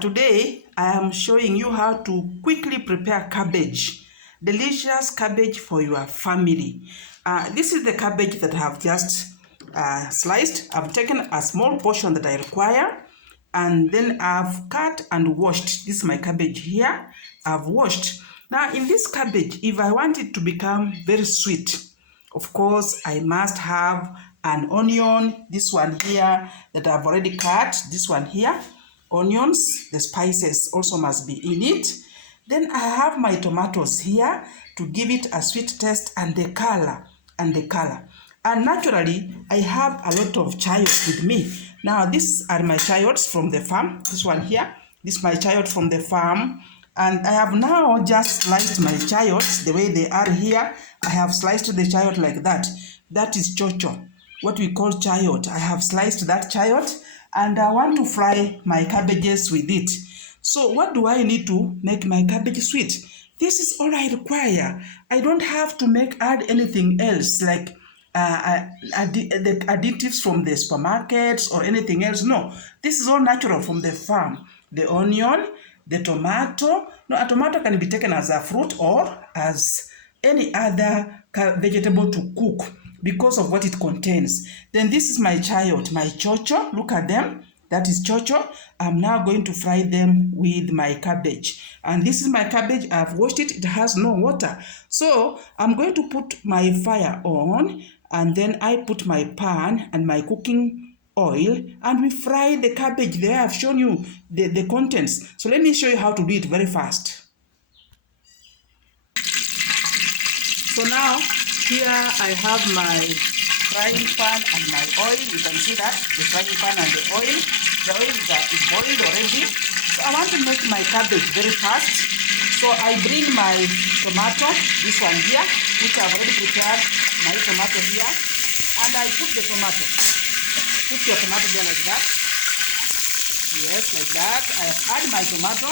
Today I am showing you how to quickly prepare cabbage, delicious cabbage for your family. This is the cabbage that I have just sliced. I've taken a small portion that I require, and then I've cut and washed. This is my cabbage here. I've washed. Now in this cabbage, if I want it to become very sweet, of course I must have an onion. This one here that I've already cut. This one here. Onions, the spices also must be in it. Then I have my tomatoes here to give it a sweet taste and the color. And naturally, I have a lot of chayote with me. Now, these are my chayotes from the farm. This one here, this is my chayote from the farm. And I have now just sliced my chayotes the way they are here. I have sliced the chayote like that. That is chocho, what we call chayote. I have sliced that chayote. And I want to fry my cabbages with it. So what do I need to make my cabbage sweet? This is all I require. I don't have to add anything else like the additives from the supermarkets or anything else. No, this is all natural from the farm. The onion, the tomato. No, a tomato can be taken as a fruit or as any other vegetable to cook, because of what it contains. Then this is my chayote, my chocho. Look at them. That is chocho. I'm now going to fry them with my cabbage. And this is my cabbage. I've washed it. It has no water. So I'm going to put my fire on, and then I put my pan and my cooking oil, and we fry the cabbage. There I've shown you the contents. So let me show you how to do it very fast. So now here I have my frying pan and my oil. You can see that, the frying pan and the oil. The oil is boiled already. So I want to make my cabbage very fast. So I bring my tomato, this one here, which I've already prepared, my tomato here. And I put the tomato. Put your tomato there like that. Yes, like that. I have added my tomato.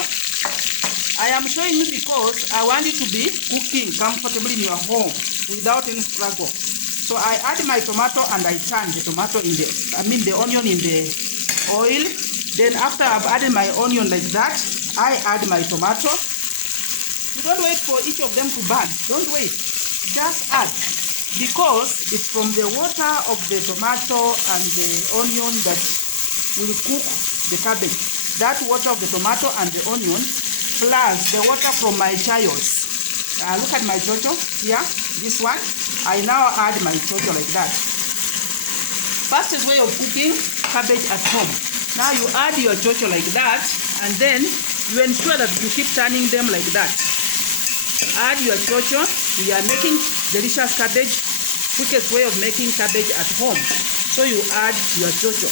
I am showing you because I want you to be cooking comfortably in your home without any struggle. So I add my tomato and I turn the onion in the oil. Then after I've added my onion like that, I add my tomato. You don't wait for each of them to burn. Don't wait. Just add. Because it's from the water of the tomato and the onion that will cook the cabbage. That water of the tomato and the onion plus the water from my chayotes. Look at my chocho here, this one. I now add my chocho like that. Fastest way of cooking cabbage at home. Now you add your chocho like that, and then you ensure that you keep turning them like that. Add your chocho. We are making delicious cabbage. Quickest way of making cabbage at home. So you add your chocho.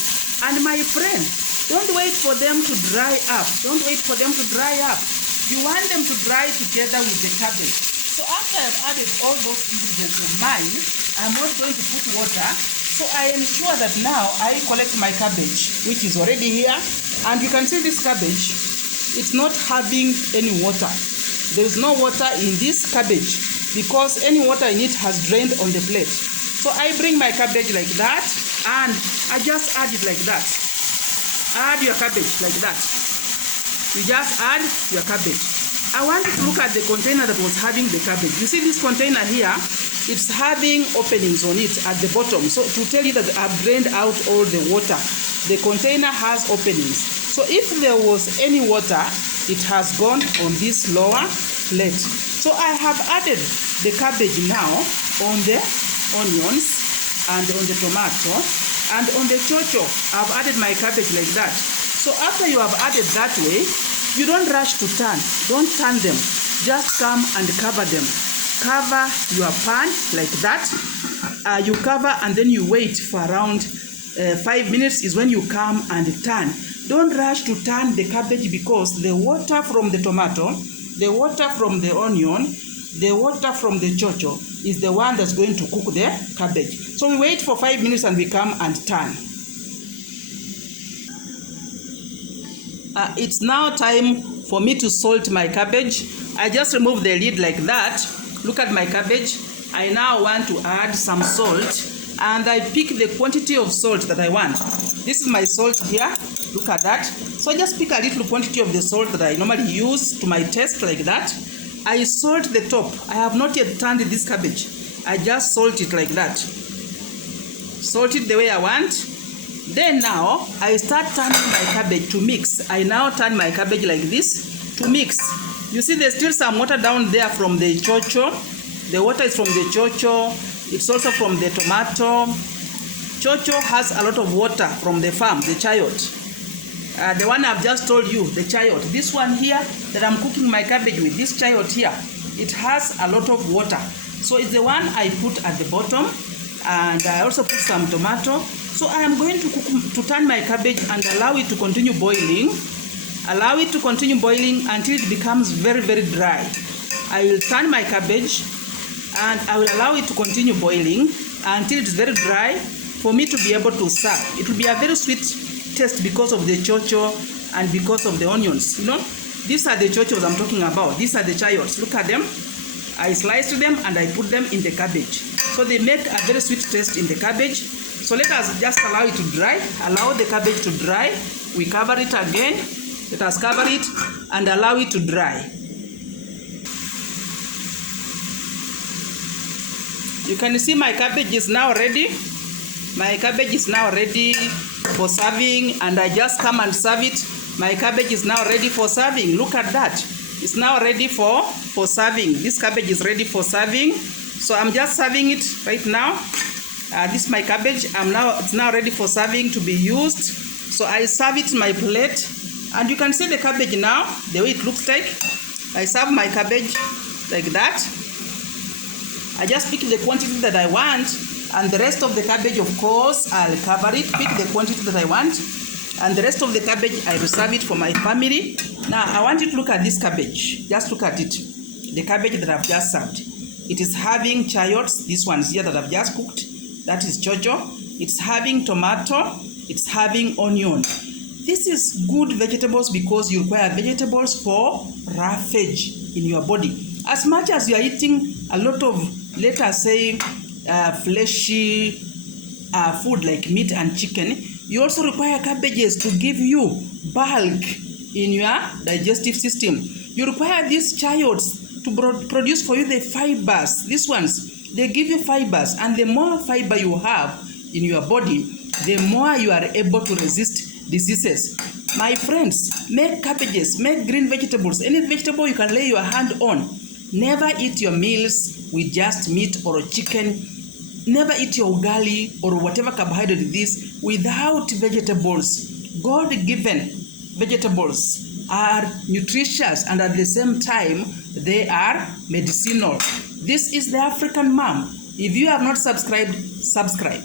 And my friend, don't wait for them to dry up. Don't wait for them to dry up. You want them to dry together with the cabbage. So after I've added all those ingredients of mine, I'm not going to put water. So I ensure that now I collect my cabbage, which is already here. And you can see this cabbage, it's not having any water. There is no water in this cabbage because any water in it has drained on the plate. So I bring my cabbage like that, and I just add it like that. Add your cabbage like that. You just add your cabbage. I want you to look at the container that was having the cabbage. You see this container here, it's having openings on it at the bottom. So to tell you that I've drained out all the water, the container has openings. So if there was any water, it has gone on this lower plate. So I have added the cabbage now on the onions and on the tomato and on the chocho. I've added my cabbage like that. So after you have added that way, you don't rush to turn. Don't turn them. Just come and cover them. Cover your pan like that. You cover and then you wait for around 5 minutes is when you come and turn. Don't rush to turn the cabbage because the water from the tomato, the water from the onion, the water from the chocho is the one that's going to cook the cabbage. So we wait for 5 minutes and we come and turn. It's now time for me to salt my cabbage. I just remove the lid like that. Look at my cabbage. I now want to add some salt, and I pick the quantity of salt that I want. This is my salt here. Look at that. So just pick a little quantity of the salt that I normally use to my taste, like that. I salt the top. I have not yet turned this cabbage. I just salt it like that. Salt it the way I want. Then now I start turning my cabbage to mix. I now turn my cabbage like this to mix. You see there's still some water down there from the chocho. The water is from the chocho. It's also from the tomato. Chocho has a lot of water from the farm, the chayote. The one I've just told you, the chayote. This one here that I'm cooking my cabbage with, this chayote here, it has a lot of water. So it's the one I put at the bottom, and I also put some tomato. So I am going to turn my cabbage and allow it to continue boiling. Allow it to continue boiling until it becomes very, very dry. I will turn my cabbage and I will allow it to continue boiling until it's very dry for me to be able to serve. It will be a very sweet taste because of the chocho and because of the onions. You know, these are the chochos I'm talking about. These are the chayotes. Look at them. I sliced them and I put them in the cabbage. So they make a very sweet taste in the cabbage. So let us just allow it to dry. Allow the cabbage to dry. We cover it again. Let us cover it and allow it to dry. You can see my cabbage is now ready. My cabbage is now ready for serving, and I just come and serve it. My cabbage is now ready for serving. Look at that. It's now ready for serving. This cabbage is ready for serving. So I'm just serving it right now. This is my cabbage. It's now ready for serving to be used. So I serve it in my plate. And you can see the cabbage now, the way it looks like. I serve my cabbage like that. I just pick the quantity that I want, and the rest of the cabbage, of course, I'll cover it, pick the quantity that I want, and the rest of the cabbage, I reserve it for my family. Now, I want you to look at this cabbage. Just look at it. The cabbage that I've just served. It is having chayotes, these ones here that I've just cooked. That is chocho. It's having tomato. It's having onion. This is good vegetables because you require vegetables for roughage in your body. As much as you are eating a lot of, let us say, fleshy food like meat and chicken, you also require cabbages to give you bulk in your digestive system. You require these chayotes to produce for you the fibers. These ones, they give you fibers, and the more fiber you have in your body, the more you are able to resist diseases. My friends, make cabbages, make green vegetables, any vegetable you can lay your hand on. Never eat your meals with just meat or chicken. Never eat your ugali or whatever carbohydrate it is without vegetables. God-given vegetables are nutritious, and at the same time, they are medicinal. This is the African Mom. If you have not subscribed, subscribe.